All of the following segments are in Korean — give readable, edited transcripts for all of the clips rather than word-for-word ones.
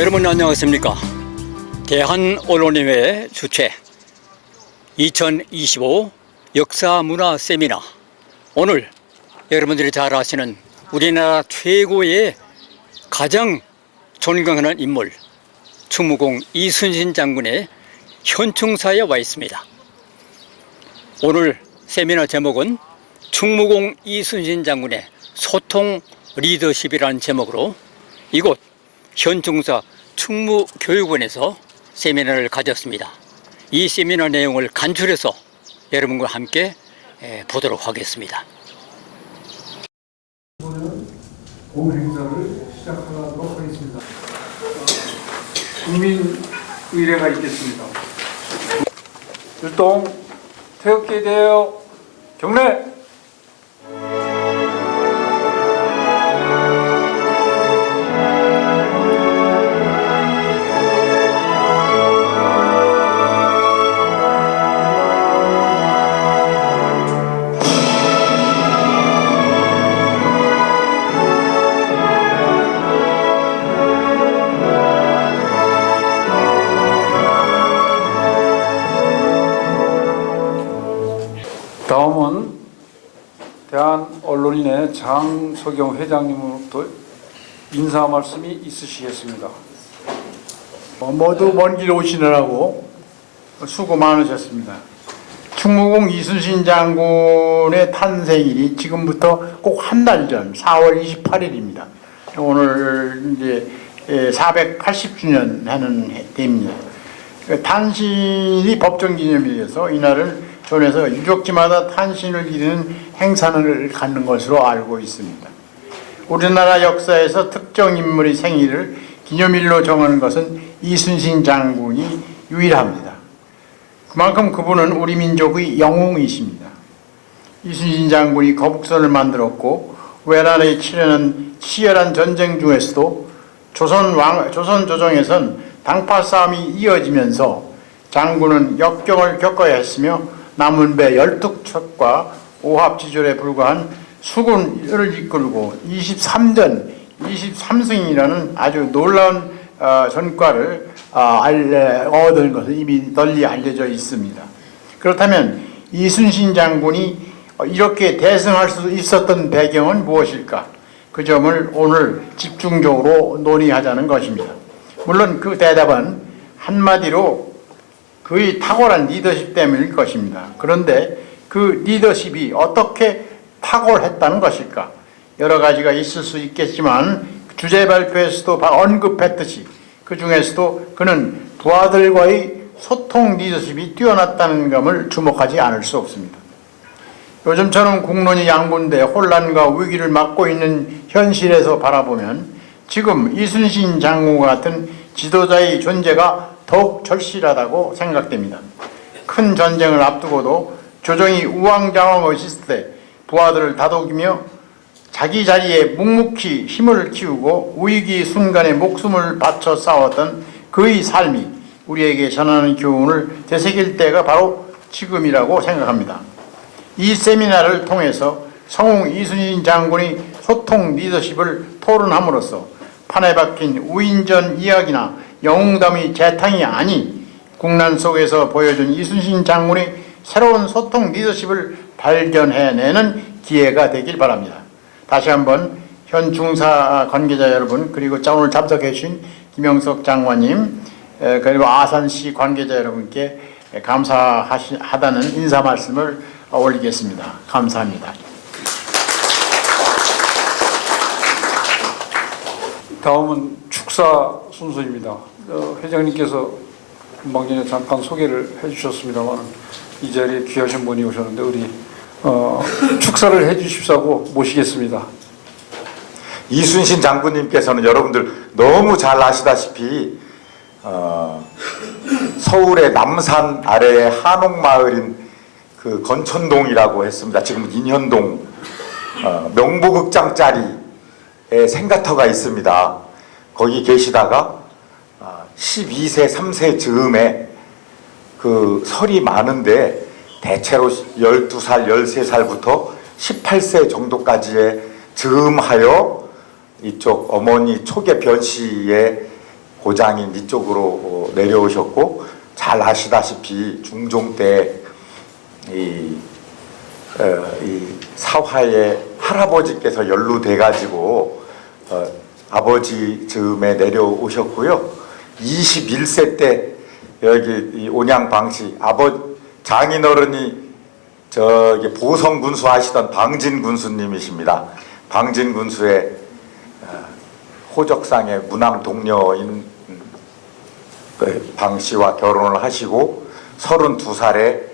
여러분 안녕하십니까? 대한언론인회 주최 2025 역사문화 세미나, 오늘 여러분들이 잘 아시는 우리나라 최고의 가장 존경하는 인물 충무공 이순신 장군의 현충사에 와 있습니다. 오늘 세미나 제목은 충무공 이순신 장군의 소통 리더십이라는 제목으로 이곳 현충사 충무교육원에서 세미나를 가졌습니다. 이 세미나 내용을 간추려서 여러분과 함께 보도록 하겠습니다. 이번에는 공행사를 시작하도록 하겠습니다. 국민의례가 있겠습니다. 율동 태극기에 대하여 경례! 다음은 대한언론인회 장석영 회장님으로부터 인사 말씀이 있으시겠습니다. 모두 먼 길 오시느라고 수고 많으셨습니다. 충무공 이순신 장군의 탄생일이 지금부터 꼭 한 달 전 4월 28일입니다. 오늘 이제 480주년 하는 해입니다. 탄신이 법정기념일이어서 이날을 존에서 유적지마다 탄신을 기리는 행사를 갖는 것으로 알고 있습니다. 우리나라 역사에서 특정 인물의 생일을 기념일로 정하는 것은 이순신 장군이 유일합니다. 그만큼 그분은 우리 민족의 영웅이십니다. 이순신 장군이 거북선을 만들었고 외란에 치르는 치열한 전쟁 중에서도 조선 조정에선 당파 싸움이 이어지면서 장군은 역경을 겪어야 했으며 남은 배 12척과 오합지졸에 불과한 수군을 이끌고 23승이라는 아주 놀라운 전과를 얻은 것은 이미 널리 알려져 있습니다. 그렇다면 이순신 장군이 이렇게 대승할 수 있었던 배경은 무엇일까? 그 점을 오늘 집중적으로 논의하자는 것입니다. 물론 그 대답은 한마디로 그의 탁월한 리더십 때문일 것입니다. 그런데 그 리더십이 어떻게 탁월했다는 것일까? 여러 가지가 있을 수 있겠지만 주제 발표에서도 언급했듯이 그 중에서도 그는 부하들과의 소통 리더십이 뛰어났다는 점을 주목하지 않을 수 없습니다. 요즘처럼 국론이 양분돼 혼란과 위기를 맞고 있는 현실에서 바라보면 지금 이순신 장군과 같은 지도자의 존재가 더욱 절실하다고 생각됩니다. 큰 전쟁을 앞두고도 조정이 우왕좌왕 있을 때 부하들을 다독이며 자기 자리에 묵묵히 힘을 키우고 위기 순간에 목숨을 바쳐 싸웠던 그의 삶이 우리에게 전하는 교훈을 되새길 때가 바로 지금이라고 생각합니다. 이 세미나를 통해서 성웅 이순신 장군의 소통 리더십을 토론함으로써 판에 박힌 우인전 이야기나 영웅담의 재탕이 아닌 국난 속에서 보여준 이순신 장군의 새로운 소통 리더십을 발견해내는 기회가 되길 바랍니다. 다시 한번 현충사 관계자 여러분, 그리고 오늘 참석해 주신 김영석 장관님, 그리고 아산시 관계자 여러분께 감사하다는 인사 말씀을 올리겠습니다. 감사합니다. 다음은 축사 순서입니다. 회장님께서 금방 전에 잠깐 소개를 해주셨습니다만 이 자리에 귀하신 분이 오셨는데 우리 축사를 해주십사고 모시겠습니다. 이순신 장군님께서는 여러분들 너무 잘 아시다시피 서울의 남산 아래의 한옥마을인 그 건천동이라고 했습니다. 지금은 인현동 명보극장 자리에 생가터가 있습니다. 거기 계시다가 12세 3세 즈음에 그 설이 많은데 대체로 12살 13살부터 18세 정도까지의 즈음하여 이쪽 어머니 초계 변씨의 고장인 이쪽으로 내려오셨고 잘 아시다시피 중종 때 이 사화에 할아버지께서 연루돼 가지고 아버지 즈음에 내려오셨고요. 21세 때 여기 이 온양방시 장인어른이 저기 보성 군수 하시던 방진 군수님이십니다. 방진 군수의 호적상의 문왕 동료인 방 씨와 결혼을 하시고 32살에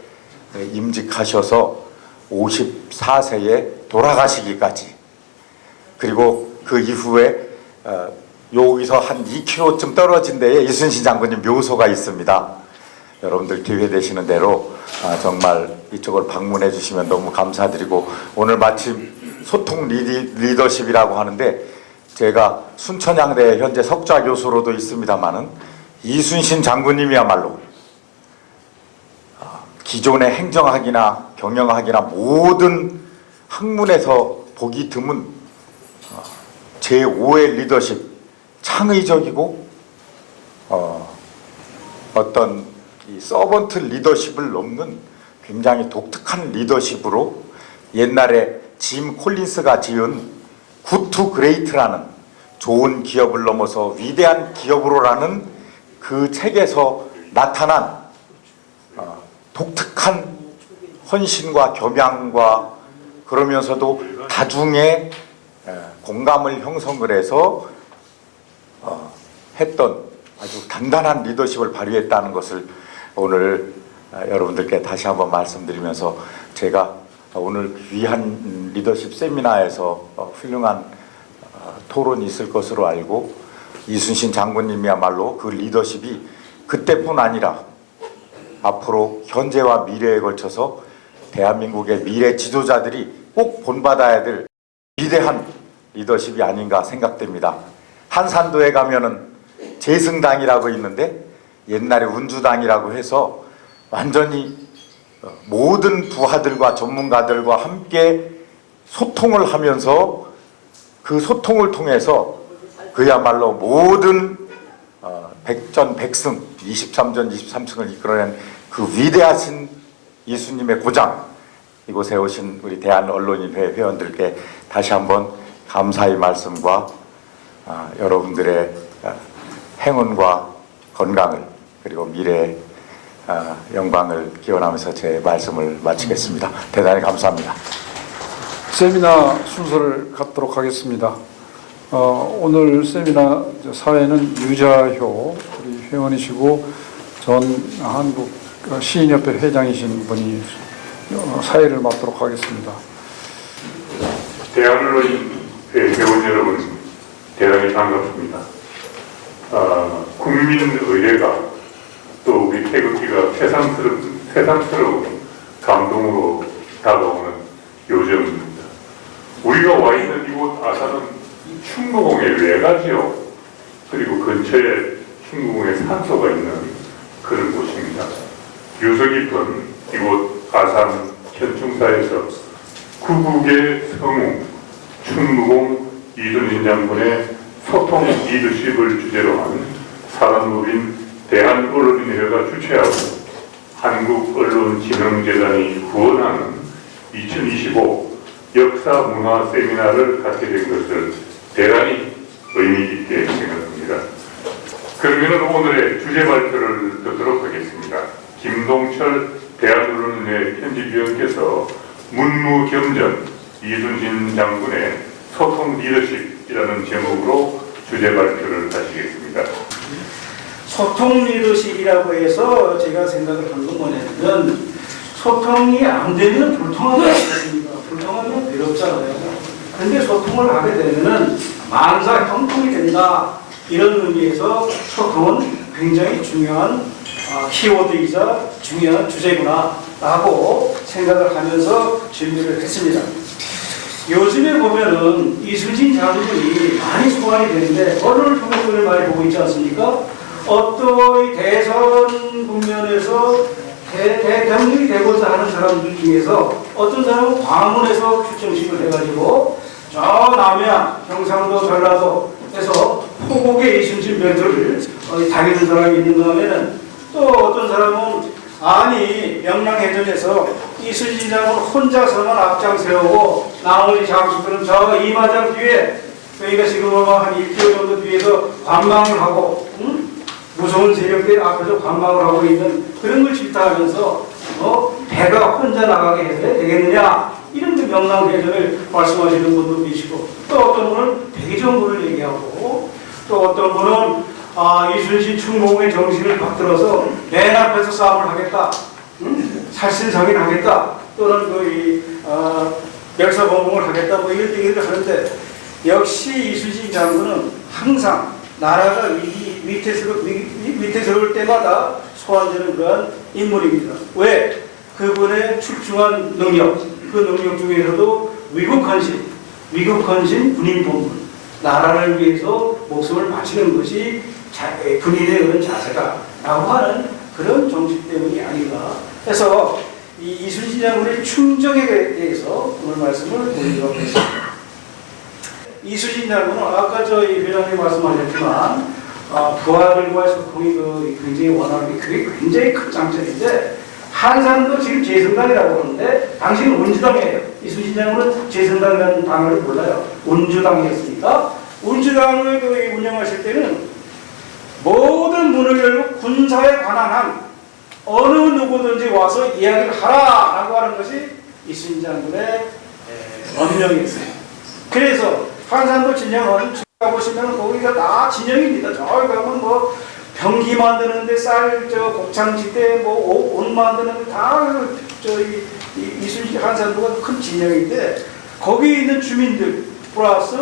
임직하셔서 54세에 돌아가시기까지, 그리고 그 이후에 여기서 한 2km쯤 떨어진 데에 이순신 장군님 묘소가 있습니다. 여러분들 기회 되시는 대로 정말 이쪽을 방문해 주시면 너무 감사드리고, 오늘 마침 소통 리더십이라고 하는데 제가 순천향대 현재 석좌 교수로도 있습니다마는 이순신 장군님이야말로 기존의 행정학이나 경영학이나 모든 학문에서 보기 드문 제5의 리더십, 창의적이고 어떤 이 서번트 리더십을 넘는 굉장히 독특한 리더십으로 옛날에 짐 콜린스가 지은 굿 투 그레이트라는 좋은 기업을 넘어서 위대한 기업으로라는 그 책에서 나타난 독특한 헌신과 겸양과 그러면서도 다중의 공감을 형성을 해서 했던 아주 단단한 리더십을 발휘했다는 것을 오늘 여러분들께 다시 한번 말씀드리면서, 제가 오늘 귀한 리더십 세미나에서 훌륭한 토론이 있을 것으로 알고, 이순신 장군님이야말로 그 리더십이 그때뿐 아니라 앞으로 현재와 미래에 걸쳐서 대한민국의 미래 지도자들이 꼭 본받아야 될 위대한 리더십이 아닌가 생각됩니다. 한산도에 가면은 재승당이라고 있는데 옛날에 운주당이라고 해서 완전히 모든 부하들과 전문가들과 함께 소통을 하면서 그 소통을 통해서 그야말로 모든 백전백승 23전 23승을 이끌어낸 그 위대하신 예수님의 고장, 이곳에 오신 우리 대한언론인회 회원들께 다시 한번 감사의 말씀과 여러분들의 행운과 건강을 그리고 미래의 영광을 기원하면서 제 말씀을 마치겠습니다. 대단히 감사합니다. 세미나 순서를 갖도록 하겠습니다. 오늘 세미나 사회는 유자효 우리 회원이시고 전 한국 시인협회 회장이신 분이 사회를 맡도록 하겠습니다. 대한언론인회 회원 여러분, 대단히 반갑습니다. 국민의례가 또 우리 태극기가 새삼스러운 감동으로 다가오는 요즘입니다. 우리가 와 있는 이곳 아산은 충무공의 외가지요. 그리고 근처에 충무공의 산소가 있는 그런 곳입니다. 유서 깊은 이곳 아산 현충사에서 구국의 성웅 충무공 이순신 장군의 소통 리더십을 주제로 한 사단법인 대한언론인회가 주최하고 한국언론진흥재단이 후원하는 2025 역사문화 세미나를 갖게 된 것을 대단히 의미 깊게 생각합니다. 그러면 오늘의 주제 발표를 듣도록 하겠습니다. 김동철 대한언론인회 편집위원께서 문무겸전 이순신 장군의 소통 리더십이라는 제목으로 주제 발표를 하시겠습니다. 소통 리더십이라고 해서 제가 생각을 한 건 뭐냐면, 소통이 안 되면 불통하지 않습니까? 불통하면 외롭잖아요. 그런데 소통을 하게 되면은 만사 형통이 된다, 이런 의미에서 소통은 굉장히 중요한 키워드이자 중요한 주제구나 라고 생각을 하면서 준비를 했습니다. 요즘에 보면은 이순신 장군이 많이 소환이 되는데 언론을 통해 그걸 많이 보고 있지 않습니까? 어떤 대선 국면에서 대통령이 되고자 하는 사람들 중에서 어떤 사람은 광운에서 출정식을 해가지고 저 남해안, 경상도, 전라도에서 또 거기에 이순신 멘토를 당기는 사람이 있는가 하면은 또 어떤 사람은 아니 명랑해전에서 이순신 장군 혼자서만 앞장 세우고 나머지 장수들은 저 이마장 뒤에 그러니까 지금 한 1km 정도 뒤에서 관망을 하고 무서운 세력들 앞에서 관망을 하고 있는 그런 걸 질타하면서 배가 혼자 나가게 해서 되겠느냐 이런 그 명랑해전을 말씀하시는 분도 계시고 또 어떤 분은 대정부를 얘기하고 또 어떤 분은 이순신 충무공의 정신을 받들어서 맨 앞에서 싸움을 하겠다, 살신성인 하겠다, 또는 멸사범공을 하겠다, 뭐 이런 얘기를 하는데 역시 이순신 장군은 항상 나라가 위태스러울 때마다 소환되는 그러한 인물입니다. 왜? 그분의 출중한 능력, 그 능력 중에서도 위국헌신, 군인본분, 나라를 위해서 목숨을 바치는 것이 군인의 그런 자세다라고 하는 그런 정신 때문이 아닌가 해서 이 이순신 장군의 충정에 대해서 오늘 말씀을 드리도록 하겠습니다. 이순신 장군은 아까 저희 회장님 말씀하셨지만 부하들과의 소통이 굉장히 원활하게 그게 굉장히 큰 장점인데 한산도 지금 재선당이라고 하는데 당시는 운주당이에요. 이순신 장군은 재선당이라는 당을 몰라요. 운주당이었으니까 운주당을 운영하실 때는 모든 문을 열고 군사에 관한 한 어느 누구든지 와서 이야기를 하라라고 하는 것이 이순신 장군의 언명이었어요. 그래서 한산도 진영은 가보시면 거기가 다 진영입니다. 저기 가면 뭐 병기 만드는데 곡창지대 옷 만드는데 다 이순신 한산도가 큰 진영인데 거기 있는 주민들 플러스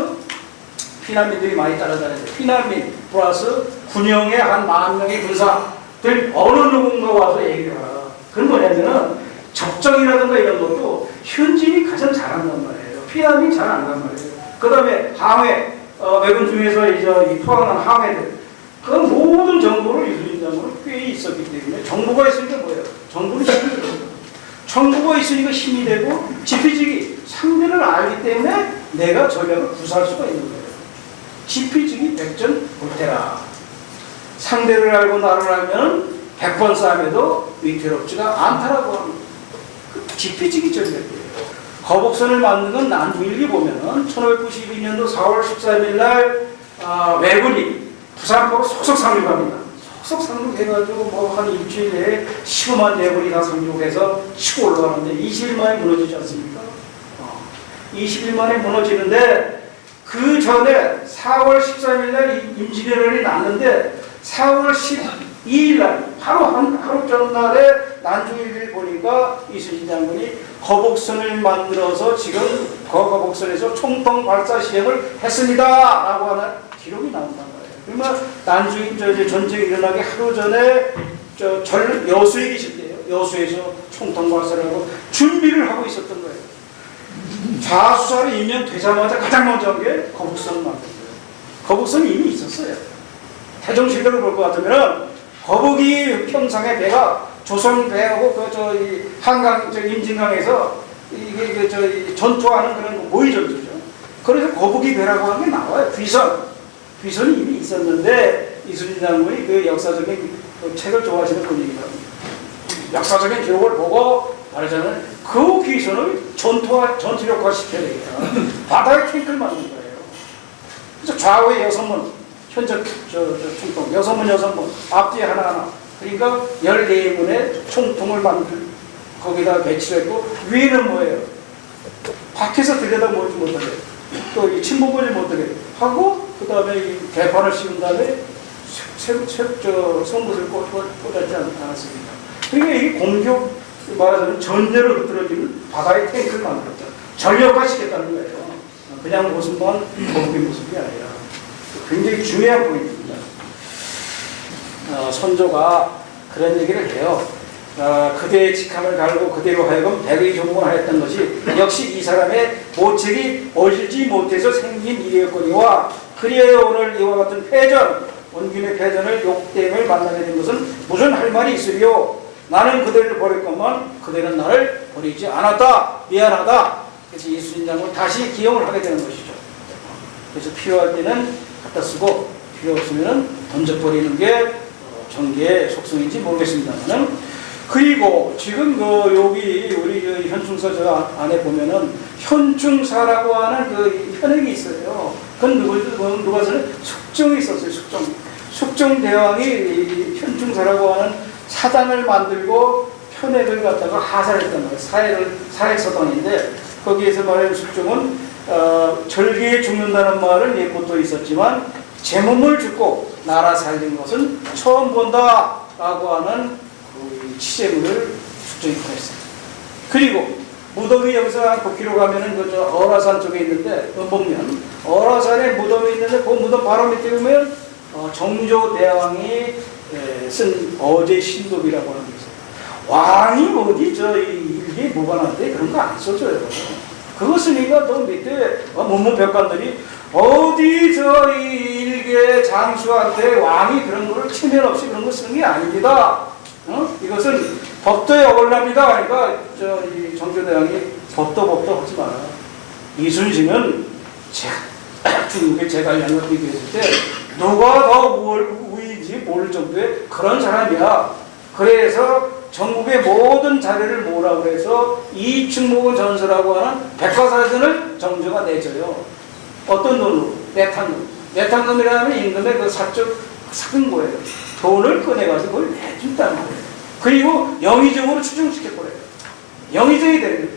피난민들이 많이 따라다니죠. 피난민 플러스 군영의 한 10,000명의 군사들 어느 누군가 와서 얘기를 하라. 그건 뭐냐면은 적정이라든가 이런 것도 현지인이 가장 잘한단 말이에요. 피난민이 잘 안 간 말이에요. 그 다음에 항해, 외군 중에서 이제 포항한 항해들 그 모든 정보를 이순신 장군은 꽤 있었기 때문에 정보가 있으니까 뭐예요? 정보는 힘이 되는 거예요. 정보가 있으니까 힘이 되고 지피지기 상대를 알기 때문에 내가 전략을 구사할 수가 있는 거예요. 지피지기 백전불태라. 상대를 알고 나를 알면 100번 싸움에도 위태롭지가 않다라고 하는 그 지피지기 전략이에요. 거북선을 만든 건 난중일기 보면은 1592년도 4월 13일 날 왜군이 부산포로 속속 상륙합니다. 속속 상륙해가지고 뭐 한 일주일 내에 15만 대군이 다 상륙해서 치고 올라가는데 20일 만에 무너지지 않습니까? 20일 만에 무너지는데 그 전에 4월 13일 날 임진왜란이 났는데 4월 12일 날 하루 전날에 난중일기를 보니까 이순신 장군이 거북선을 만들어서 지금 거북선에서 총통 발사 시행을 했습니다 라고 하는 기록이 나온단 말이에요. 그러면 전쟁이 일어나기 하루 전에 여수에 계실 때요. 여수에서 총통 발사를 하고 준비를 하고 있었던 거예요. 자수사로 임명되자마자 가장 먼저 한 게 거북선을 만든 거예요. 거북선이 이미 있었어요. 태종실록을 볼 것 같으면 거북이 평상에 배가 조선 배하고 한강 임진강에서 이게 전투하는 그런 모의 전투죠. 그래서 거북이 배라고 하는 게 나와요. 귀선이 이미 있었는데 이순신 장군이 그 역사적인 그 책을 좋아하시는 분이기도 합니다. 역사적인 기록을 보고 말하자면 그 귀선을 전투력화 시켜야 되겠다. 바다에 탱크를 만든 거예요. 그래서 좌우에 6문, 현재 총통 6문, 앞뒤에 하나하나. 그러니까 14문의 총통을 만들 거기다 배치를 했고 위에는 뭐예요? 밖에서 들여다보지 못하게 또 침범하지 못하게 하고 그 다음에 이 대판을 씌운 다음에 송곳을 꽂았지 않았습니까? 그러니까 이게 공격 말하자면 전열을 흐트러지는 바다의 탱크를 만들었죠. 전력화시켰다는 거예요. 그냥 모습만 거북이 모습이 아니라 굉장히 중요한 포인트입니다. 선조가 그런 얘기를 해요. 그대의 직함을 갈고 그대로 하여금 백의 종공을 하였던 것이 역시 이 사람의 모책이 얼지 못해서 생긴 일이었거니와 그리하여 오늘 이와 같은 패전, 원균의 패전을 욕됨을 만나게 된 것은 무슨 할 말이 있으리요. 나는 그대를 버렸건만 그대는 나를 버리지 않았다. 미안하다. 그래서 이순신 장군 다시 기용을 하게 되는 것이죠. 그래서 필요할 때는 갖다 쓰고 필요 없으면 던져버리는 게 정계의 속성인지 모르겠습니다만은. 그리고 지금 여기 우리 현충사 저 안에 보면은 현충사라고 하는 그 현액이 있어요. 그건 누가 쓰는 숙종이 있었어요. 숙종 대왕이 이 현충사라고 하는 사당을 만들고 현액을 갖다가 하살했단 말이에요. 사액서당인데 거기에서 말하는 숙종은 절기에 죽는다는 말은 예부터 있었지만 제 몸을 죽고 나라 살린 것은 처음 본다라고 하는 그 치제물을 숙종이 보냈어요. 그리고 무덤이 여기서 한 9km 가면은 그 어라산 쪽에 있는데 보면 어라산에 무덤이 있는데 그 무덤 바로 밑에 보면 정조대왕이 쓴 어제 신도비라고 하는 게 있어요. 왕이 어디 일기에 뭐가 나는데 그런 거 안 써줘요. 그거 쓰니까 너 밑에 문무백관들이 어디 이 일개 장수한테 왕이 그런 거를 체면 없이 그런 거 쓰는 게 아닙니다. 이것은 법도에 어울랍니다. 그러니까 이 정조대왕이 법도 하지 마라. 이순신은 중국의 제갈량과 비교했을 때 누가 더 우위인지 모를 정도의 그런 사람이야. 그래서 전국의 모든 자료를 모으라고 해서 이충목원 전서라고 하는 백과사전을 정조가 내줘요. 어떤 돈으로? 내탕금. 내탕금이라면 임금의 그 사적 삭은 거예요. 돈을 꺼내가지고 그걸 내준다는 거예요. 그리고 영의정으로 추정시켜버려요. 영의정이 되는 거예요.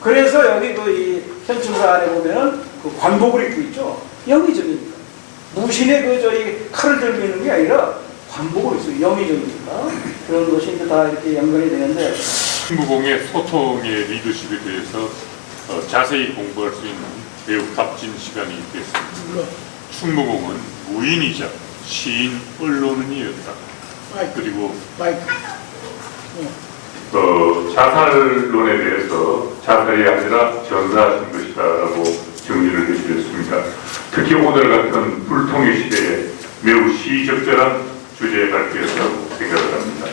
그래서 여기 이 현충사 안에 보면은 그 관복을 입고 있죠. 영의정이니까. 무신의 칼을 들고 있는 게 아니라 관복을 있어요. 영의정이니까. 그런 것이 이제 다 이렇게 연관이 되는데. 충무공의 소통의 리더십에 대해서 자세히 공부할 수 있는 매우 값진 시간이 됐습니다. 충무공은 무인이자 시인 언론인이었다. 그리고 자살론에 대해서 자살이 아니라 전사하신 것이다라고 정리를 해주셨습니다. 특히 오늘 같은 불통의 시대에 매우 시적절한 주제의 발표였다고 생각을 합니다.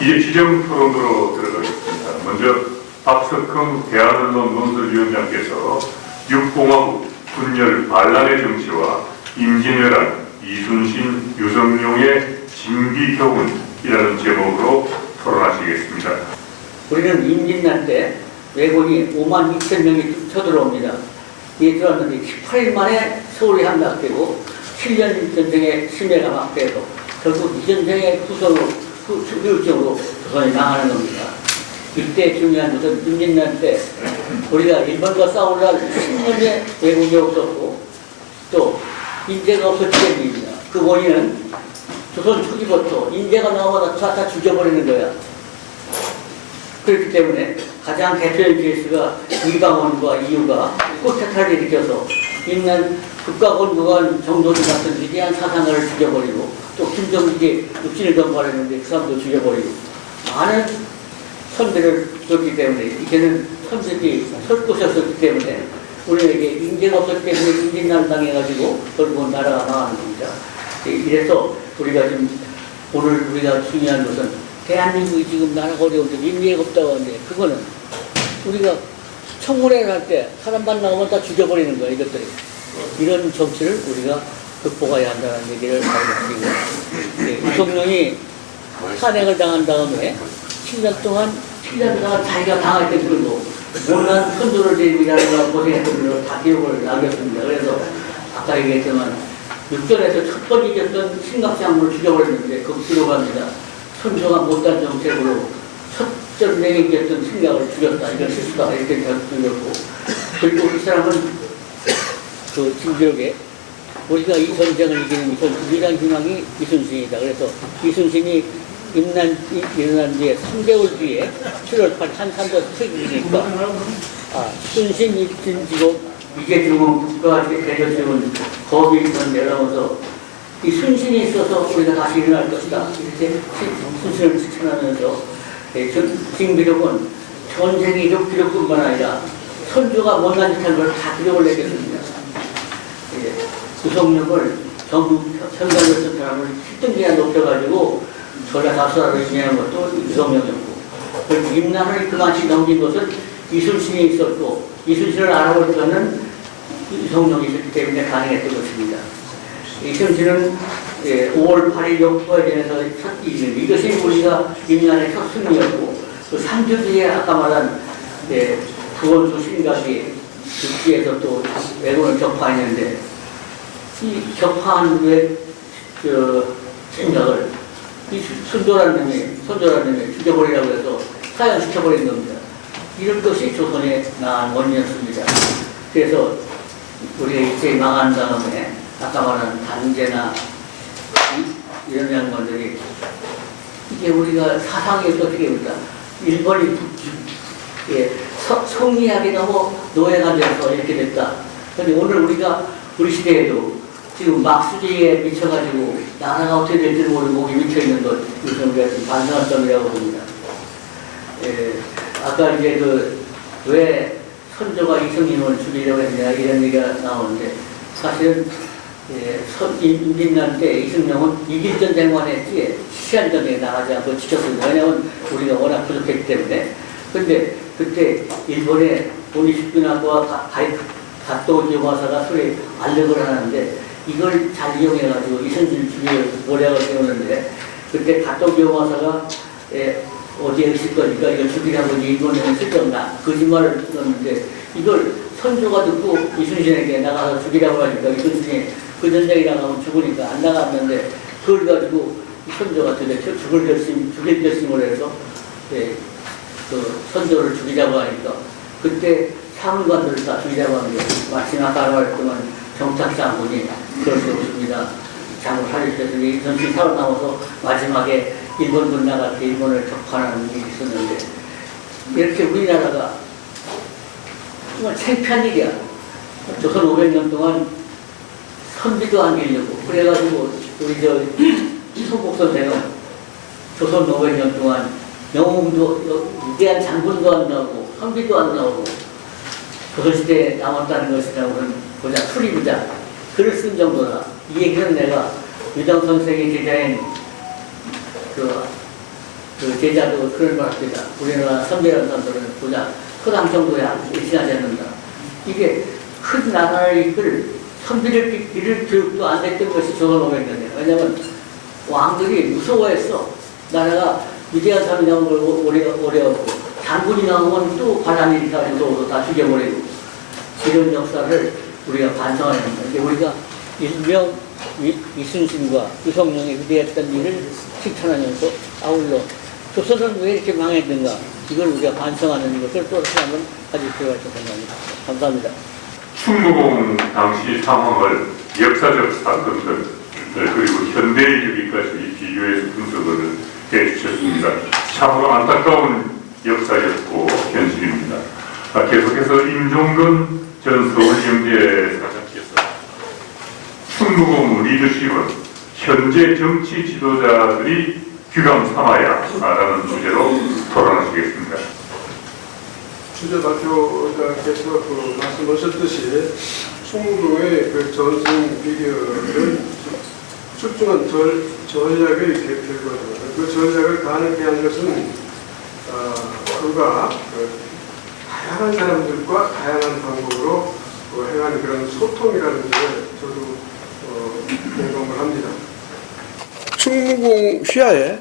이제 지정 토론으로 들어가겠습니다. 먼저 박석흠 대한언론 논설위원장께서 육공화국 분열 반란의 정치와 임진왜란, 이순신, 유성룡의 진기교훈이라는 제목으로 토론하시겠습니다. 우리는 임진왜란 때 왜군이 5만 2천 명이 쳐들어옵니다. 이에 들어왔는데 18일 만에 서울이 함락되고 7년 전쟁의 심해가 막되고 결국 이 전쟁의 후유증으로 조선이 망하는 겁니다. 이때 중요한 것은 임진왜란 때 우리가 일본과 싸우려고 10년의 왜군이 없었고 또 인재가 없었기 때문입니다. 그 원인은 조선 초기부터 인재가 나오마다 다 죽여버리는 거야. 그렇기 때문에 가장 대표적인 케이스가 이방원과 이유가 꽃태탈을 일으켜서 있는 국가권국원 정도들 같은 위대한 사상가를 죽여버리고 또 김정일이 육신을 전발했는데 그 사람도 죽여버리고 많은 선배를 줬기 때문에 이제는 선배들이 설 곳이 없었기 때문에 우리에게 인재가 없었기 때문에 임진왜란 당해가지고 결국은 나라가 나가는 겁니다. 이래서 우리가 지금 오늘 우리가 중요한 것은 대한민국이 지금 나라가 어려운데 인재가 없다고 하는데 그거는 우리가 청문회를 할 때 사람만 나오면 다 죽여버리는 거야 이것들이. 이런 정치를 우리가 극복해야 한다는 얘기를 드리고 유성룡이 탄핵을 당한 다음에 7년 동안 자기가 당할 때 그걸로 못난 선조를 제일이라는 고생했던 걸로 다 기억을 남겼습니다. 그래서 아까 얘기했지만 육전에서 첫 번째 이겼던 신각장군을 죽여버렸는데 그 기록합니다. 선조가 못한 정책으로 첫 전쟁에 이겼던 신각을 죽였다. 이건 실수다. 이렇게 죽였고 그리고 이 사람은 그 진지하게 우리가 이 전쟁을 이기는 유일한 희망이 이순신이다. 그래서 이순신이 일어난 뒤에 3개월 뒤에 7월 8일 한산도 퇴기니까 순신 일진지고 이게 지금 국가가 대저지은 거기 내려오면서 이 순신이 있어서 우리가 다시 일어날 것이다. 이렇게 순신을 추천하면서 징비록은 전쟁의 기록뿐만 아니라 선조가 못난 짓한 걸 다 기록을 내겠습니다. 구성력을 전국 현관에서 사람을 7등기나 높여가지고 전라다수라고 유명한 것도 유성룡이었고 그리고 임난을 그만치 넘긴 것은 이순신이 있었고 이순신을 알아볼 때는 유성룡이 있었기 때문에 가능했던 것입니다. 이승진은 5월 8일 역부회전에서 첫 이긴 이것이 우리가 임난의 첫 승리였고 그 3주 뒤에 아까 말한 구원수 신각이 즉시에서 또 외군을 격파했는데 이 격파한 후에 생각을 이 손조라는 놈이 죽여버리라고 해서 사형시켜버린 겁니다. 이런 것이 조선의 나은 원인이었습니다. 그래서 우리가 일제히 망한 다음에 아까 말한 단제나 이런 양반들이 이게 우리가 사상이 어떻게 됩니까? 일본이 성리하게 너무 노예가 돼서 이렇게 됐다. 그런데 오늘 우리 시대에도 지금 막수지에 미쳐가지고 나라가 어떻게 될지 모르고 목이 미쳐있는 것, 이것은 우리가 지금 반성할 점이라고 봅니다. 아까 이제 왜 선조가 이승님을 죽이려고 했냐 이런 얘기가 나오는데 사실은 임진왜란 때 이승용은 이길 전쟁만 했지 시한 전쟁에 나가지 않고 지켰습니다. 왜냐하면 우리가 워낙 부족했기 때문에. 그런데 그때 일본의 오니시키나코와 갓도 교과사가 소리 알력을 하는데 이걸 잘 이용해가지고 이승진을 죽이려고 노력을 세우는데 그때 갓도 교과사가 어디에 있을 거니까 이걸 죽이라고 일본에는 쓸데없나 거짓말을 썼는데 이걸 선조가 듣고 이순신에게 나가서 죽이라고 하니까 이순신이 그 전쟁에 나가면 죽으니까 안 나갔는데 그걸 가지고 선조가 도대체 죽일 결심을 해서 그 선조를 죽이자고 하니까 그때 사문관들을 다 죽이자고 하는 게 마침 아까 말했지만 정탁 장군이 그럴 수 없습니다. 장군 살려주셨으니 이순신이 살아남아서 마지막에 일본군 나갈 때 일본을 격파하는 일이 있었는데 이렇게 우리나라가 정말 창피한 일이야. 조선 500년 동안 선비도 안 기려고 그래가지고 우리 손복 선생은 조선 500년 동안 영웅도 위대한 장군도 안 나오고 선비도 안 나오고 조선시대에 남았다는 것이라고는 보자 수리부자 글을 쓴 정도다. 이 얘기는 내가 유당 선생의 제자인 그 제자도 그런 말 합니다. 우리나라 선비라는 사람들은 보자 서당 정도야 일신하지 않는다. 이게 큰 나라를 이끌 선비를 이를 교육도 안 됐던 것이 조선 500년이에요. 왜냐하면 왕들이 무서워했어. 나라가 위대한 사람이 나온 걸 오래하고 장군이 나오면 또 반란 일이 다 무서워서 다 죽여버리고 이런 역사를 우리가 반성해야 합니다. 이게 우리가 일명 이순신과 유성룡이 위대했던 일을 칭찬하면서 아울러 조선은 왜 이렇게 망했는가 이걸 우리가 반성하는 것을 또 한번 가질 필요가 있다고 생각합니다. 감사합니다. 충무공 당시 상황을 역사적 사건들 그리고 현대 이르기까지 비교해서 분석을 해주셨습니다. 참으로 안타까운 역사였고 현실입니다. 계속해서 임종근 전 서울경제사장께서 충무공 리더십은 현재 정치 지도자들이 귀감 삼아야 라는 주제로 토론하시겠습니다. 주재 발표자께서 말씀하셨듯이 충무공의 그 전승 비결은 출중한 전략의 결과입니다. 그 전략을 가능케 한 것은 그가 다양한 사람들과 다양한 방법으로 행하는 그런 소통이라는 점을 저도 공감을 합니다. 충무공 휘하에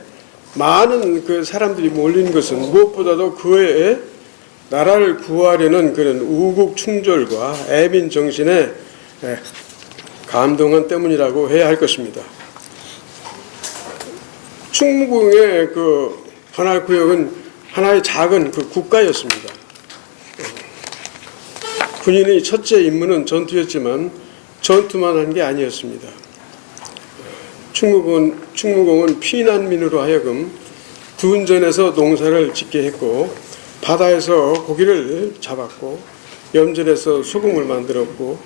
많은 그 사람들이 몰린 것은 무엇보다도 그의 나라를 구하려는 그런 우국충졸과 애민 정신에 감동한 때문이라고 해야 할 것입니다. 충무공의 그 관할구역은 하나의 작은 그 국가였습니다. 군인의 첫째 임무는 전투였지만 전투만 한 게 아니었습니다. 충무공은 피난민으로 하여금 둔전에서 농사를 짓게 했고 바다에서 고기를 잡았고 염전에서 소금을 만들었고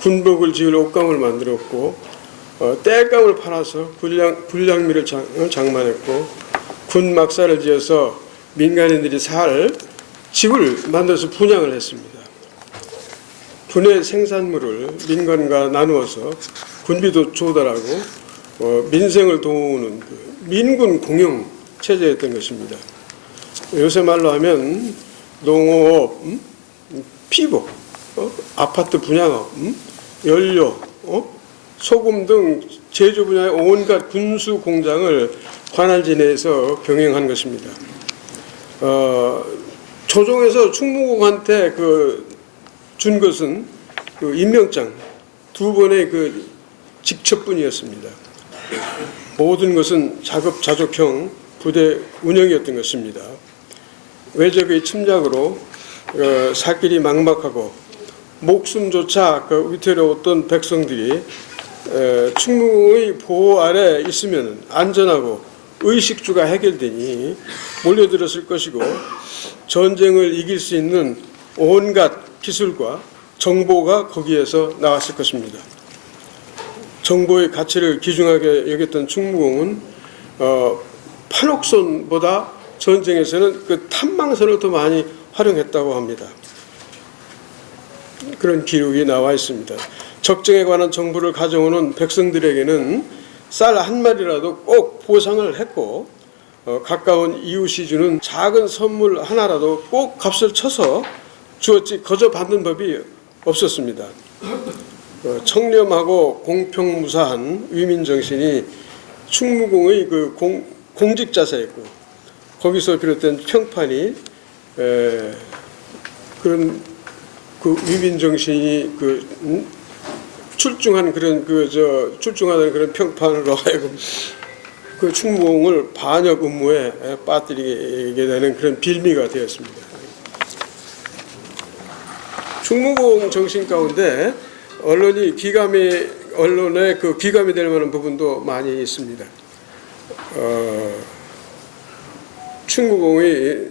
군복을 지을 옷감을 만들었고 땔감을 팔아서 군량미를 장만했고 군막사를 지어서 민간인들이 살 집을 만들어서 분양을 했습니다. 군의 생산물을 민간과 나누어서 군비도 조달하고 민생을 도우는 그 민군 공영 체제였던 것입니다. 요새 말로 하면 농업, 피복, 아파트 분양업, 연료, 소금 등 제조 분야의 온갖 군수 공장을 관할지 내에서 경영한 것입니다. 조정에서 충무공한테 준 것은 임명장 2번의 직첩뿐이었습니다. 모든 것은 자급자족형 부대 운영이었던 것입니다. 외적의 침략으로 살길이 막막하고 목숨조차 위태로웠던 백성들이 충무공의 보호 아래 있으면 안전하고 의식주가 해결되니 몰려들었을 것이고 전쟁을 이길 수 있는 온갖 기술과 정보가 거기에서 나왔을 것입니다. 정보의 가치를 귀중하게 여겼던 충무공은 판옥선보다 전쟁에서는 탐망선을 더 많이 활용했다고 합니다. 그런 기록이 나와 있습니다. 적정에 관한 정보를 가져오는 백성들에게는 쌀 한 마리라도 꼭 보상을 했고 가까운 이웃이 주는 작은 선물 하나라도 꼭 값을 쳐서 주었지 거저 받는 법이 없었습니다. 청렴하고 공평무사한 위민정신이 충무공의 공직자세였고 거기서 비롯된 평판이 그런 위민정신이 출중한 출중하다는 그런 평판으로 하여금 충무공을 반역 음모에 빠뜨리게 되는 그런 빌미가 되었습니다. 충무공 정신 가운데 언론에 귀감이 될 만한 부분도 많이 있습니다. 충무공의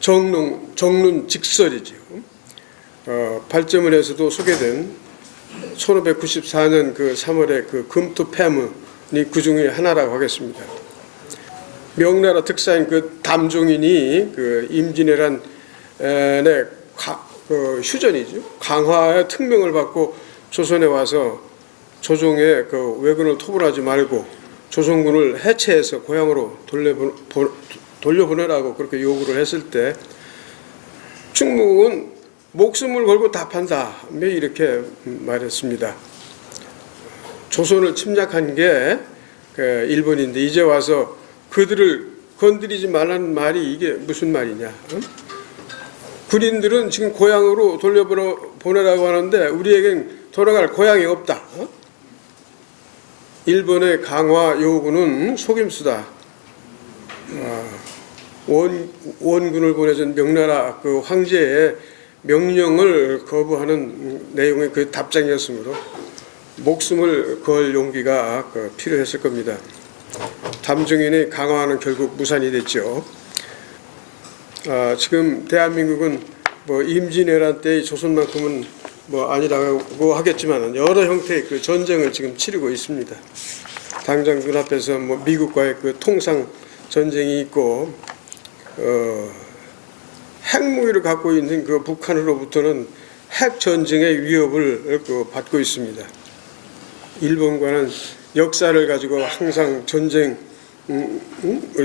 정론 직설이죠. 발전문에서도 소개된 1594년 3월의 금토 폐문이 그 중에 하나라고 하겠습니다. 명나라 특사인 담종인이 임진왜란의 휴전이죠. 강화의 특명을 받고 조선에 와서 조정에 왜군을 토벌하지 말고 조선군을 해체해서 고향으로 돌려보내라고 그렇게 요구를 했을 때 충무공은 목숨을 걸고 답한다 이렇게 말했습니다. 조선을 침략한 게 일본인데 이제 와서 그들을 건드리지 말라는 말이 이게 무슨 말이냐. 군인들은 지금 고향으로 돌려보내라고 하는데 우리에겐 돌아갈 고향이 없다. 일본의 강화 요구는 속임수다. 원군을 보내준 명나라 황제의 명령을 거부하는 내용의 답장이었으므로 목숨을 걸 용기가 필요했을 겁니다. 담종인의 강화는 결국 무산이 됐죠. 지금 대한민국은 임진왜란 때의 조선만큼은 아니라고 하겠지만 여러 형태의 전쟁을 지금 치르고 있습니다. 당장 눈앞에서 미국과의 통상 전쟁이 있고 핵무기를 갖고 있는 북한으로부터는 핵 전쟁의 위협을 받고 있습니다. 일본과는 역사를 가지고 항상 전쟁을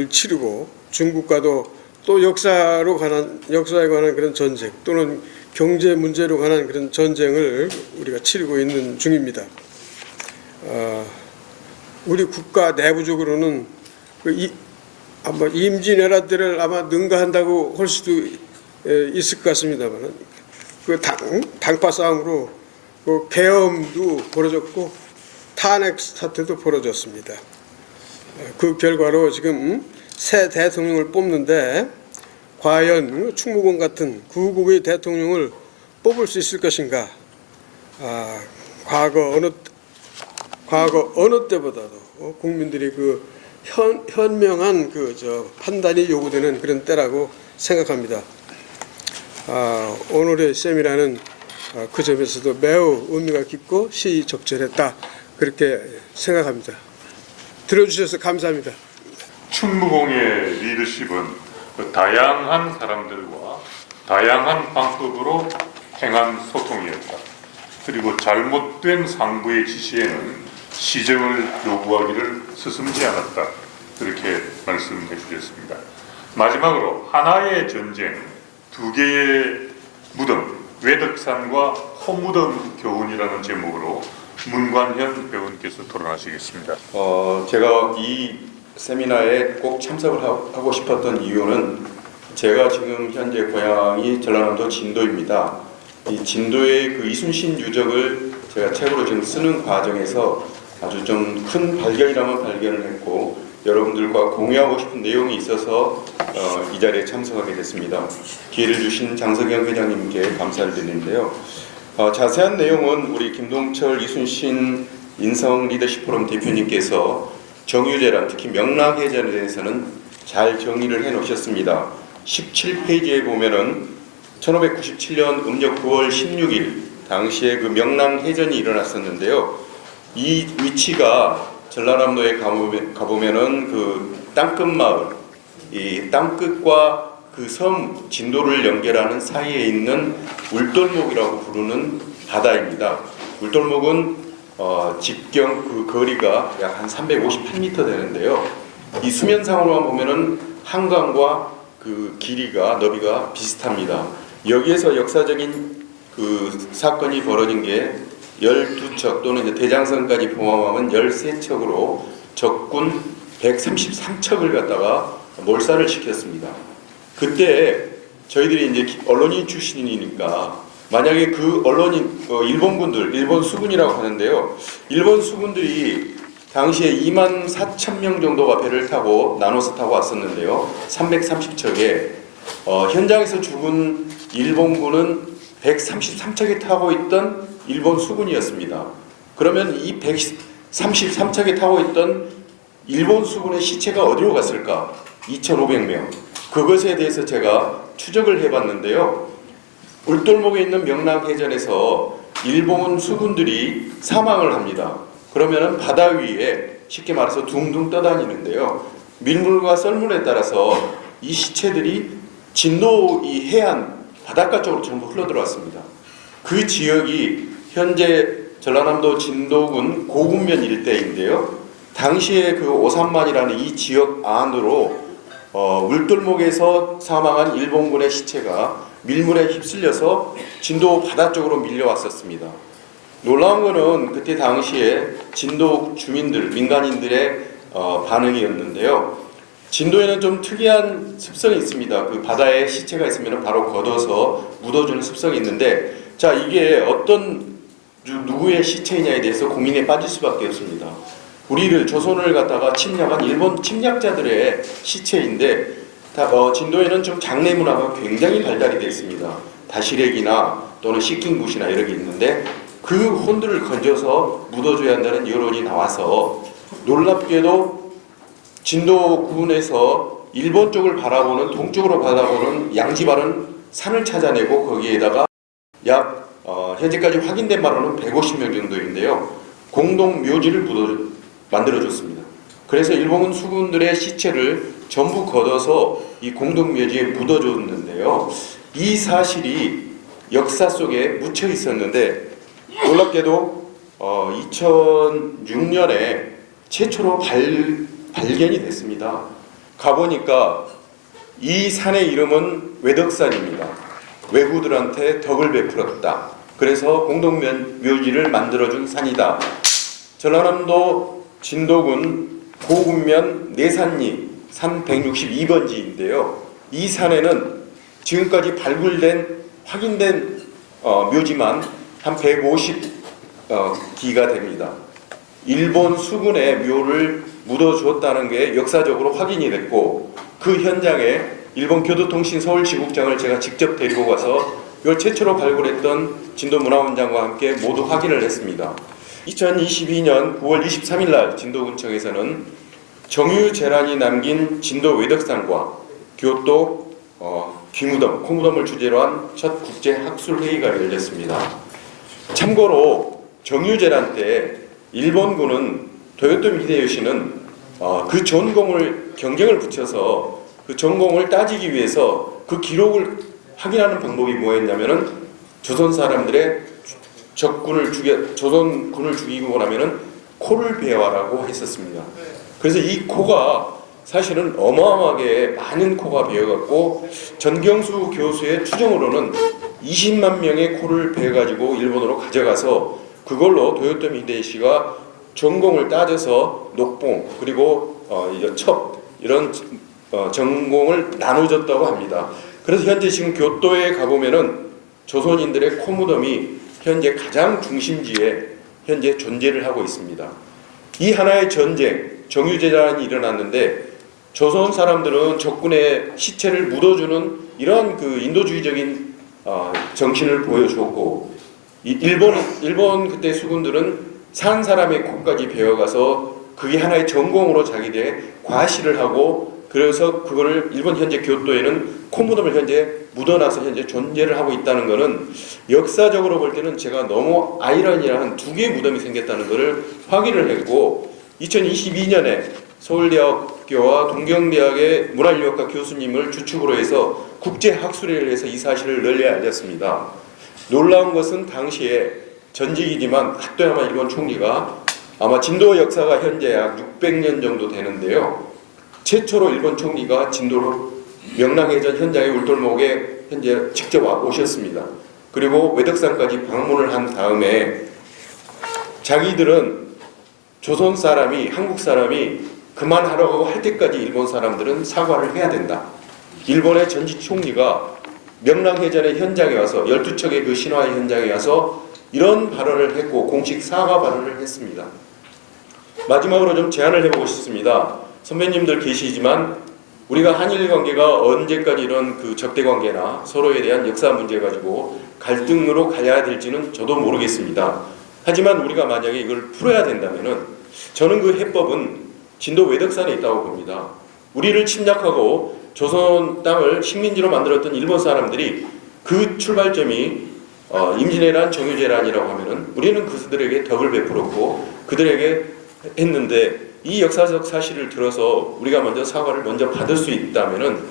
치르고 중국과도 또 역사에 관한 그런 전쟁 또는 경제 문제로 관한 그런 전쟁을 우리가 치르고 있는 중입니다. 우리 국가 내부적으로는 아마 임진왜란 때를 아마 능가한다고 할 수도 있을 것 같습니다만 당파 싸움으로 계엄도 벌어졌고 탄핵 사태도 벌어졌습니다. 그 결과로 지금 새 대통령을 뽑는데 과연 충무공 같은 구국의 대통령을 뽑을 수 있을 것인가? 과거 어느 때보다도 국민들이 현명한 판단이 요구되는 그런 때라고 생각합니다. 오늘의 세미나는 그 점에서도 매우 의미가 깊고 시의적절했다 그렇게 생각합니다. 들어주셔서 감사합니다. 충무공의 리더십은 다양한 사람들과 다양한 방법으로 행한 소통이었다. 그리고 잘못된 상부의 지시에는 시정을 요구하기를 서슴지 않았다. 그렇게 말씀해 주셨습니다. 마지막으로 하나의 전쟁, 두 개의 무덤, 외덕산과 호무덤 교훈이라는 제목으로 문관현 배우님께서 토론하시겠습니다. 제가 이 세미나에 꼭 참석을 하고 싶었던 이유는 제가 지금 현재 고향이 전라남도 진도입니다. 이 진도의 그 이순신 유적을 제가 책으로 지금 쓰는 과정에서 아주 좀 큰 발견이라면 발견을 했고 여러분들과 공유하고 싶은 내용이 있어서 이 자리에 참석하게 됐습니다. 기회를 주신 장석영 회장님께 감사를 드리는데요. 자세한 내용은 우리 김동철 이순신 인성 리더십 포럼 대표님께서 정유재란 특히 명랑해전에 대해서는 잘 정리를 해 놓으셨습니다. 17페이지에 보면은 1597년 음력 9월 16일 당시에 그 명랑해전이 일어났었는데요. 이 위치가 전라남도에 가보면은 그 땅끝 마을, 이 땅끝과 그 섬 진도를 연결하는 사이에 있는 울돌목이라고 부르는 바다입니다. 울돌목은 직경 그 거리가 약 한 358m 되는데요. 이 수면상으로만 보면은 한강과 그 길이가 너비가 비슷합니다. 여기에서 역사적인 그 사건이 벌어진 게 12척 또는 이제 대장선까지 포함하면 13척으로 적군 133척을 갖다가 몰살을 시켰습니다. 그때 저희들이 이제 언론인 출신이니까 만약에 그 언론인 일본군들, 일본 수군이라고 하는데요. 일본 수군들이 당시에 24,000명 정도가 배를 타고 나눠서 타고 왔었는데요. 330척에 현장에서 죽은 일본군은 133척에 타고 있던 일본 수군이었습니다. 그러면 이 133척에 타고 있던 일본 수군의 시체가 어디로 갔을까? 2,500명. 그것에 대해서 제가 추적을 해봤는데요. 울돌목에 있는 명랑해전에서 일본 수군들이 사망을 합니다. 그러면은 바다 위에 쉽게 말해서 둥둥 떠다니는데요. 밀물과 썰물에 따라서 이 시체들이 진도 이 해안 바닷가 쪽으로 전부 흘러들어왔습니다. 그 지역이 현재 전라남도 진도군 고군면 일대인데요. 당시에 그 오산만이라는 이 지역 안으로 울돌목에서 사망한 일본군의 시체가 밀물에 휩쓸려서 진도 바다 쪽으로 밀려왔었습니다. 놀라운 거는 그때 당시에 진도 주민들, 민간인들의 반응이었는데요. 진도에는 좀 특이한 습성이 있습니다. 그 바다에 시체가 있으면 바로 걷어서 묻어주는 습성이 있는데, 자, 이게 어떤 누구의 시체이냐에 대해서 고민에 빠질 수밖에 없습니다. 우리를 조선을 갖다가 침략한 일본 침략자들의 시체인데, 진도에는 좀 장례 문화가 굉장히 발달이 되어 있습니다. 다시렉이나 또는 시킹굿이나 이런 게 있는데 그 혼들을 건져서 묻어줘야 한다는 여론이 나와서 놀랍게도 진도군에서 일본 쪽을 바라보는 동쪽으로 바라보는 양지바른 산을 찾아내고 거기에다가 약 현재까지 확인된 바로는 150명 정도인데요. 공동 묘지를 만들어줬습니다. 그래서 일본 수군들의 시체를 전부 걷어서 이 공동 묘지에 묻어줬는데요. 이 사실이 역사 속에 묻혀 있었는데 놀랍게도 2006년에 최초로 발견이 됐습니다. 가보니까 이 산의 이름은 외덕산입니다. 외구들한테 덕을 베풀었다. 그래서 공동묘지를 만들어준 산이다. 전라남도 진도군 고군면 내산리 산 162번지인데요. 이 산에는 지금까지 확인된 묘지만 한 150기가 됩니다. 일본 수군의 묘를 묻어주었다는 게 역사적으로 확인이 됐고, 그 현장에 일본 교도통신 서울지국장을 제가 직접 데리고 가서 이걸 최초로 발굴했던 진도문화원장과 함께 모두 확인을 했습니다. 2022년 9월 23일 날 진도군청에서는 정유재란이 남긴 진도 외덕산과 교토 귀무덤, 코무덤을 주제로 한 첫 국제학술회의가 열렸습니다. 참고로 정유재란 때 일본군은 도요토미 히데요시는 그 전공을 경쟁을 붙여서 그 전공을 따지기 위해서 그 기록을 확인하는 방법이 뭐였냐면은 조선 사람들의 조선군을 죽이고 나면은 코를 베어라고 했었습니다. 그래서 이 코가 사실은 어마어마하게 많은 코가 베어갖고 전경수 교수의 추정으로는 20만 명의 코를 베어가지고 일본으로 가져가서 그걸로 도요토미 히데요시가 전공을 따져서 녹봉 그리고 첩 이런 전공을 나눠줬다고 합니다. 그래서 현재 지금 교토에 가보면은 조선인들의 코무덤이 현재 가장 중심지에 현재 존재를 하고 있습니다. 이 하나의 전쟁, 정유재란이 일어났는데 조선 사람들은 적군의 시체를 묻어주는 이런 그 인도주의적인 정신을 보여주었고, 일본 그때 수군들은 산 사람의 코까지 베어가서 그게 하나의 전공으로 자기들의 과시를 하고, 그래서 그거를 일본 현재 교토에는 코무덤을 현재 묻어놔서 현재 존재를 하고 있다는 것은 역사적으로 볼 때는 제가 너무 아이러니한 두 개의 무덤이 생겼다는 것을 확인을 했고, 2022년에 서울대학교와 동경대학의 문화인류학과 교수님을 주축으로 해서 국제학술회를 해서 이 사실을 널리 알렸습니다. 놀라운 것은 당시에 전직이지만 학도야마 일본 총리가 아마 진도 역사가 현재 약 600년 정도 되는데요. 최초로 일본 총리가 진도로 명랑해전 현장의 울돌목에 현재 직접 오셨습니다. 그리고 외덕산까지 방문을 한 다음에 자기들은 조선 사람이, 한국 사람이 그만하라고 할 때까지 일본 사람들은 사과를 해야 된다. 일본의 전직 총리가 명랑해전의 현장에 와서 12척의 그 신화의 현장에 와서 이런 발언을 했고 공식 사과 발언을 했습니다. 마지막으로 좀 제안을 해보고 싶습니다. 선배님들 계시지만 우리가 한일 관계가 언제까지 이런 그 적대 관계나 서로에 대한 역사 문제 가지고 갈등으로 가야 될지는 저도 모르겠습니다. 하지만 우리가 만약에 이걸 풀어야 된다면은 저는 그 해법은 진도 외덕산에 있다고 봅니다. 우리를 침략하고 조선 땅을 식민지로 만들었던 일본 사람들이 그 출발점이 임진왜란, 정유재란이라고 하면은 우리는 그들에게 덕을 베풀었고 그들에게 했는데 이 역사적 사실을 들어서 우리가 먼저 사과를 먼저 받을 수 있다면은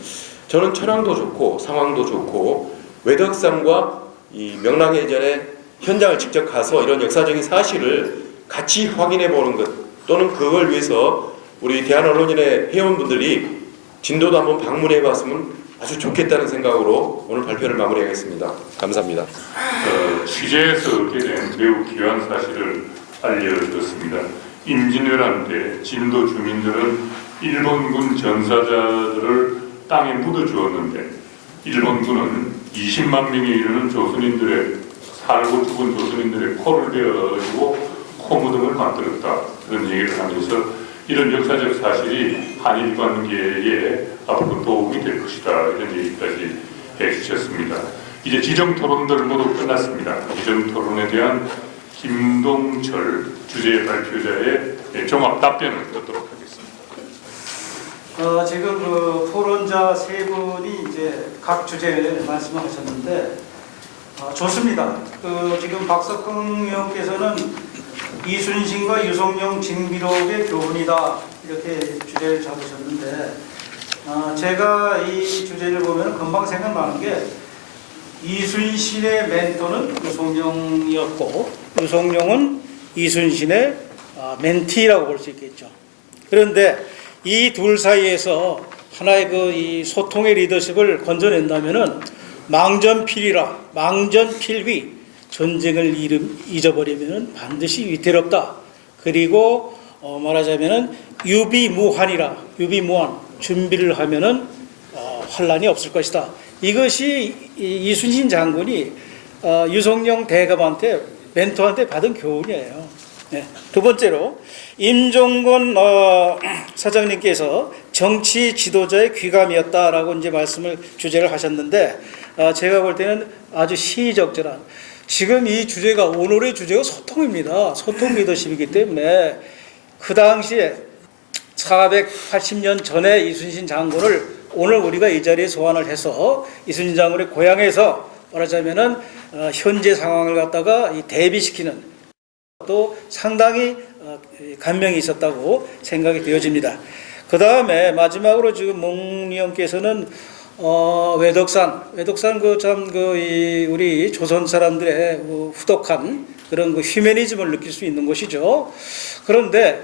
저는 천황도 좋고 상황도 좋고 외덕산과 이 명랑해전의 현장을 직접 가서 이런 역사적인 사실을 같이 확인해 보는 것 또는 그걸 위해서 우리 대한언론인의 회원분들이 진도도 한번 방문해 봤으면 아주 좋겠다는 생각으로 오늘 발표를 마무리하겠습니다. 감사합니다. 취재에서 얻게 된 매우 귀한 사실을 알려드렸습니다. 임진왜란 때 진도 주민들은 일본군 전사자들을 땅에 묻어주었는데 일본군은 20만 명에 이르는 조선인들의 살고 죽은 조선인들의 코를 베어가지고 코무덤을 만들었다. 그런 얘기를 하면서 이런 역사적 사실이 한일 관계에 앞으로 도움이 될 것이다. 이런 얘기까지 해주셨습니다. 이제 지정 토론들 모두 끝났습니다. 지정 토론에 대한 김동철 주제 발표자의 종합 답변을 듣도록 하겠습니다. 지금 그 토론자 세 분이 이제 각 주제에 말씀을 하셨는데 좋습니다. 지금 박석흥 의원께서는 이순신과 유성룡 징비록의 교훈이다 이렇게 주제를 잡으셨는데 제가 이 주제를 보면 금방 생각나는 게 이순신의 멘토는 유성룡이었고 유성룡은 이순신의 멘티라고 볼 수 있겠죠. 그런데 이 둘 사이에서 하나의 이 소통의 리더십을 건져낸다면은 망전필이라 망전필휘 전쟁을 잊어버리면은 반드시 위태롭다. 그리고 말하자면은 유비무환이라 유비무환 준비를 하면은 환란이 없을 것이다. 이것이 이순신 장군이 유성룡 대감한테 멘토한테 받은 교훈이에요. 네. 두 번째로 임종건 사장님께서 정치 지도자의 귀감이었다라고 이제 말씀을 주제를 하셨는데 제가 볼 때는 아주 시의적절한 지금 이 주제가 오늘의 주제가 소통입니다. 소통 리더십이기 때문에 그 당시에 480년 전에 이순신 장군을 오늘 우리가 이 자리에 소환을 해서 이순신 장군의 고향에서 말하자면은 현재 상황을 갖다가 대비시키는 또 상당히 감명이 있었다고 생각이 되어집니다. 그 다음에 마지막으로 지금 몽 의원께서는 외덕산 우리 조선 사람들의 후덕한 그런 휴머니즘을 느낄 수 있는 것이죠. 그런데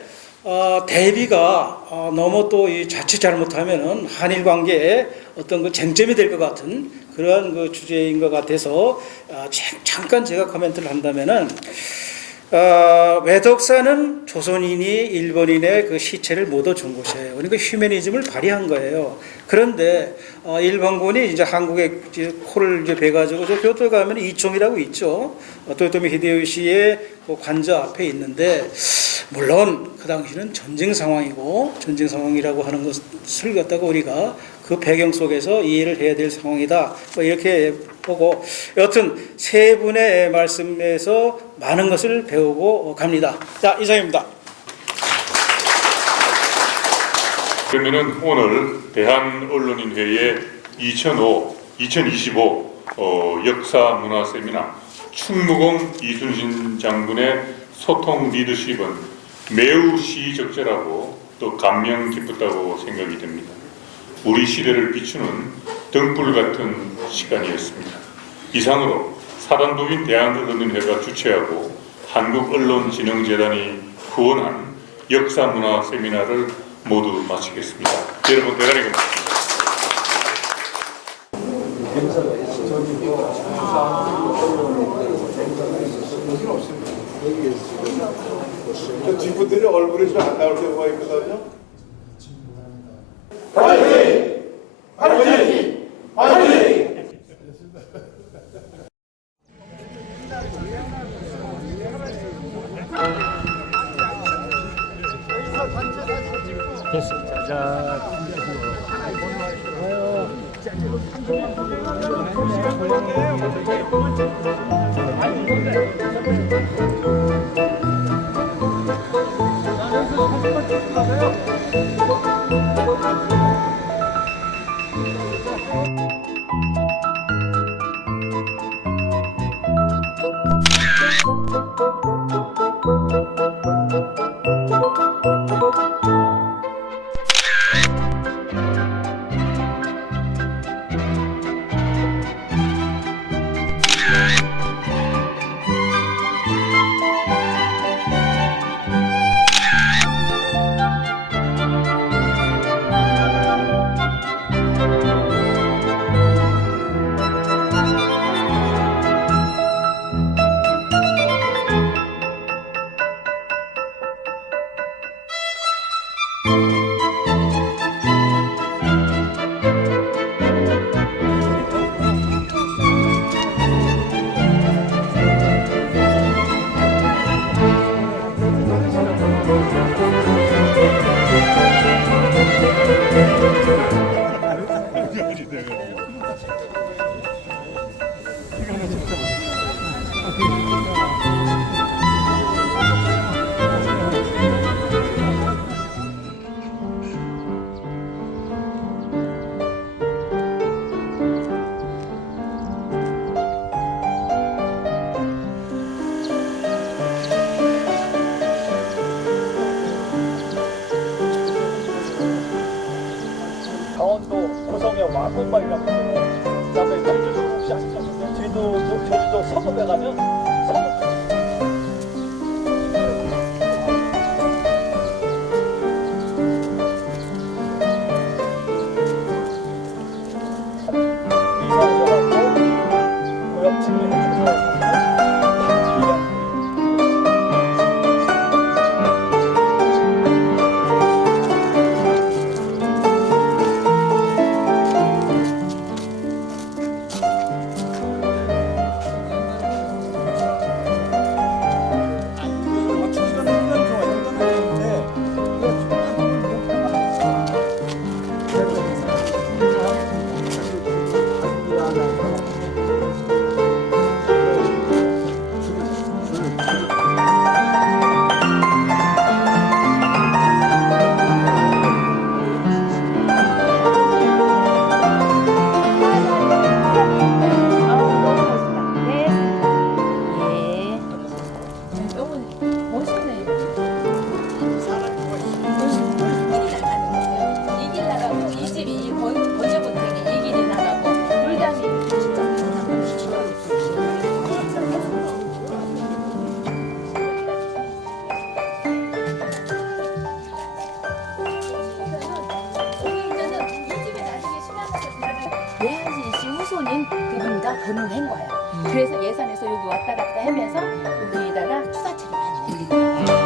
대비가 너무 또 자칫 잘못하면은 한일 관계에 어떤 쟁점이 될 것 같은 그러한 주제인 것 같아서 잠깐 제가 코멘트를 한다면은 외독사는 조선인이 일본인의 그 시체를 묻어 준 곳이에요. 그러니까 휴머니즘을 발휘한 거예요. 그런데 일본군이 이제 한국에 이제 코를 이제 베가지고 저 교토 가면 이총이라고 있죠. 도요토미 히데요시의 그 관저 앞에 있는데, 물론 그 당시는 전쟁 상황이고 전쟁 상황이라고 하는 것을 갖다가 우리가 그 배경 속에서 이해를 해야 될 상황이다, 뭐 이렇게 보고, 여튼 세 분의 말씀에서 많은 것을 배우고 갑니다. 자, 이상입니다. 그러면은 오늘 대한언론인회의 2025 역사 문화 세미나 충무공 이순신 장군의 소통 리더십은 매우 시의적절하고 또 감명 깊었다고 생각이 됩니다. 우리 시대를 비추는 등불 같은 시간이었습니다. 이상으로 사단법인 대한언론인회가 주최하고 한국언론진흥재단이 후원한 역사문화 세미나를 모두 마치겠습니다. 여러분 대단히 고맙습니다. 뒷분들이 얼굴이 좀 안 나올 경우가 있거든요. 화이팅! 화이팅! 화이팅! 강원도 고성의 왕건발이라고 있어요. 그다음에 경주도 혹시 아시죠? 제주도 서금에 가면 서금. 그분과 보는 거예요. 그래서 예산에서 여기 왔다 갔다 하면서 여기에다가 투사체를 네.